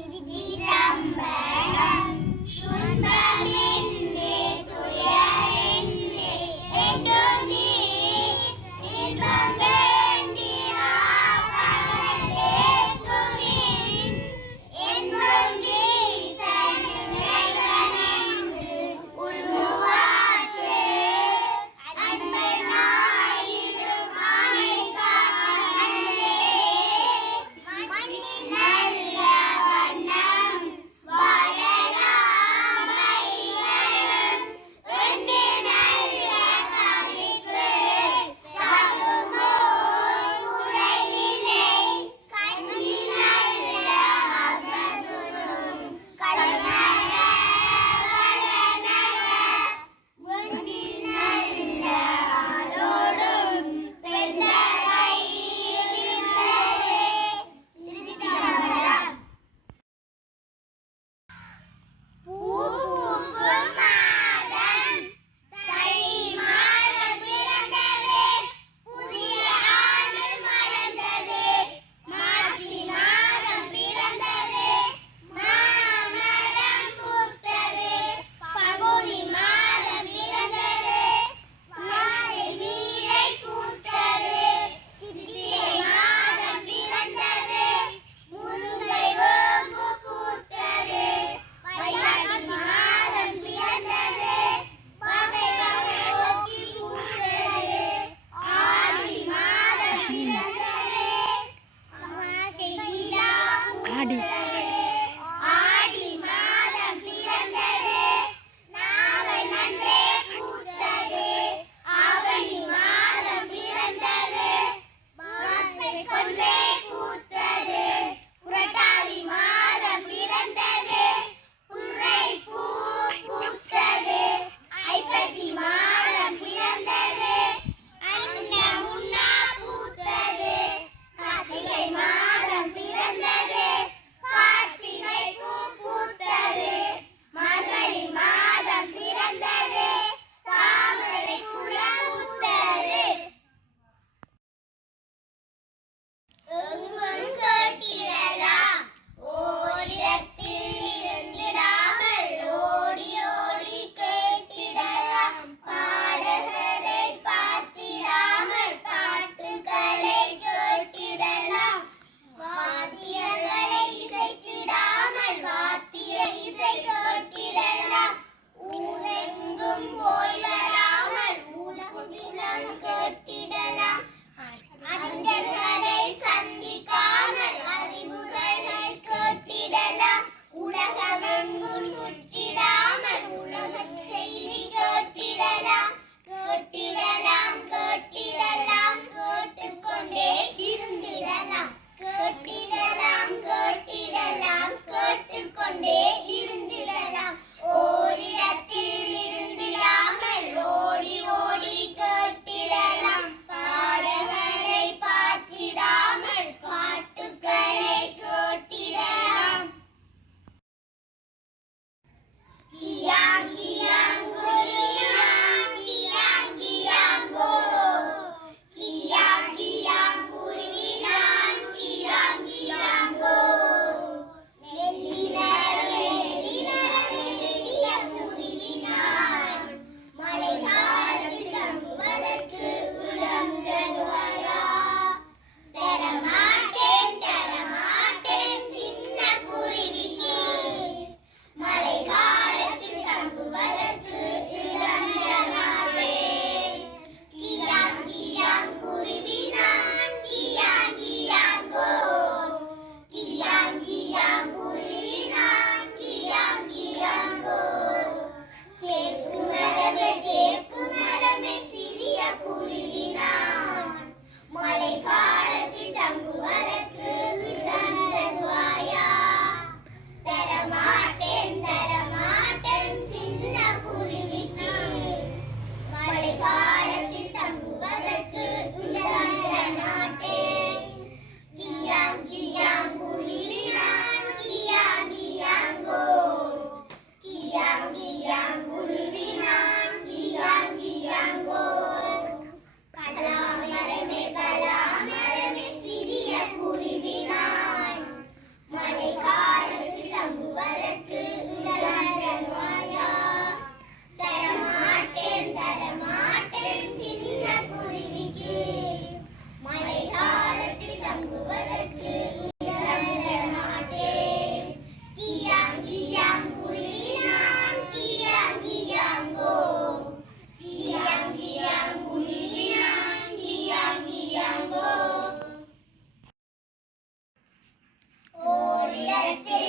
திருச்சிற்றம்பலம். துன்பமின்றி துயரின்றி என்றும் நீர் இன்பம் வேண்டி ஆபங்கள் ஏற்குமின். என்றும் ஈசன் இறைவனென்று உள்முகத்து அன்பை நாயிடும் ஆணைக்காரனே. மண்ணின் நல்ல வண்ணம் வாழலாம் வைகளும் எண்ணி நல்ல கவிக்கு தகுமோர் உரைநிலை. கண்ணில் நல்ல அகதுரும் கல்மல வளநக வெண்ணில் நல்ல ஆளோடும் பெருந்தகை இருந்ததே. திருச்சிற்றம்பலம். பூக்கும் மாதம் தை மாதம் பிறந்தது. புதிய ஆண்டு மலர்ந்தது. மாசி மாதம் பிறந்தது. மாமரம் பூத்தது. பங்குனி மாதம் பிறந்தது. மாலை நீரை பூத்தது. சித்திரை மாதம் பிறந்தது. முருங்கை வேம்பு பூத்தது. வைகாசி மாதம் பிறந்தது. வகை வகை ஒத்தி பூத்தது. ஆடி மாதம் பிறந்தது. மார்கழி நிலா பூத்தது. ஆடி மாதம் பிறந்தது. நாவல் நன்றே பூத்தது. ஆவணி மாதம் பிறந்தது. மாப்பை கொன்றே பூத்தது. புரட்டாதி மாதம் பிறந்தது. புரை பூ பூத்தது. ஐப்பசி மாதம் பிறந்தது. அன்ன முன்னா பூத்தது. கார்த்திகை மாதம் பிறந்தது. மாதத்தில்